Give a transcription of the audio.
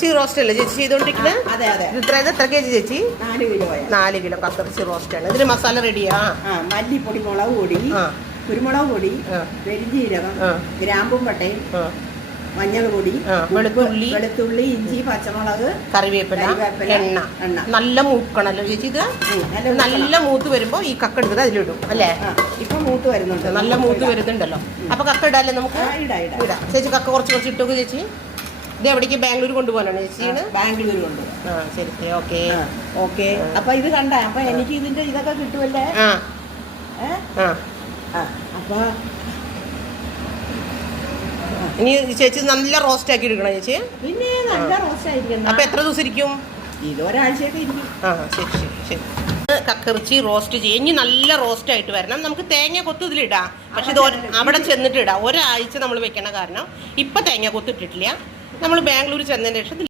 കക്കറിച്ചി roast അല്ലേ ചേച്ചി ചെയ്തോണ്ടിരിക്കുന്നത്? അതെ അതെ. എത്ര കേജി ചേച്ചി? 4 കിലോ. 4 കിലോ കക്കറിച്ചി റോസ്റ്റ് ആണ്. ഇതിന് മസാല റെഡിയാ? മല്ലിപ്പൊടി, മുളക് പൊടി, കുരുമുളക് പൊടി, പെരിഞ്ജീരകം, ഗ്രാമ്പും പട്ടയും, മഞ്ഞൾ പൊടി, വെളുത്തുള്ളി, ഇഞ്ചി, പച്ചമുളക്, കറിവേപ്പില, എണ്ണ. നല്ല മൂക്കണല്ലോ ചേച്ചി ഇത്? നല്ല മൂത്ത് വരുമ്പോ ഈ കക്ക എടുത്തത് അതിലിടും അല്ലേ? ഇപ്പൊ മൂത്ത് വരുന്നുണ്ട്, നല്ല മൂത്ത് വരുന്നുണ്ടല്ലോ. അപ്പൊ കക്ക ഇടാല്ലേ നമുക്ക്? ഇടാം ചേച്ചി. കക്ക കുറച്ച് ഇട്ടോക്ക് ചേച്ചി. ഇത് എവിടേക്ക്? ബാംഗ്ലൂർ കൊണ്ടുപോകാനാണ് ചേച്ചിയാണ്? ബാംഗ്ലൂർ കൊണ്ടുപോകാം. ശരി ശരി. Okay okay. അപ്പൊ ഇത് കണ്ട, അപ്പൊ എനിക്ക് ഇതിന്റെ ഇതൊക്കെ കിട്ടുമല്ലേ? അപ്പൊ ഇനി ചേച്ചി നല്ല റോസ്റ്റ് ആക്കി എടുക്കണം ചേച്ചി. പിന്നെ നല്ല റോസ്റ്റ് ആയിരിക്കണം. അപ്പൊ എത്ര ദിവസം ഇരിക്കും? ഇത് ഒരാഴ്ചയൊക്കെ ഇരിക്കും. ശരി ശരി ശരി. കക്കറിച്ചി റോസ്റ്റ് ചെയ്യും. ഇനി നല്ല റോസ്റ്റ് ആയിട്ട് വരണം. നമുക്ക് തേങ്ങ കൊത്ത് ഇതിലിടാം, പക്ഷെ ഇത് അവിടെ ചെന്നിട്ട് ഇടാം. ഒരാഴ്ച നമ്മൾ വെക്കണ കാരണം ഇപ്പൊ തേങ്ങ കൊത്ത് ഇട്ടിട്ടില്ല. നമ്മൾ ബാംഗ്ലൂർ ചെന്നതിന് ശേഷം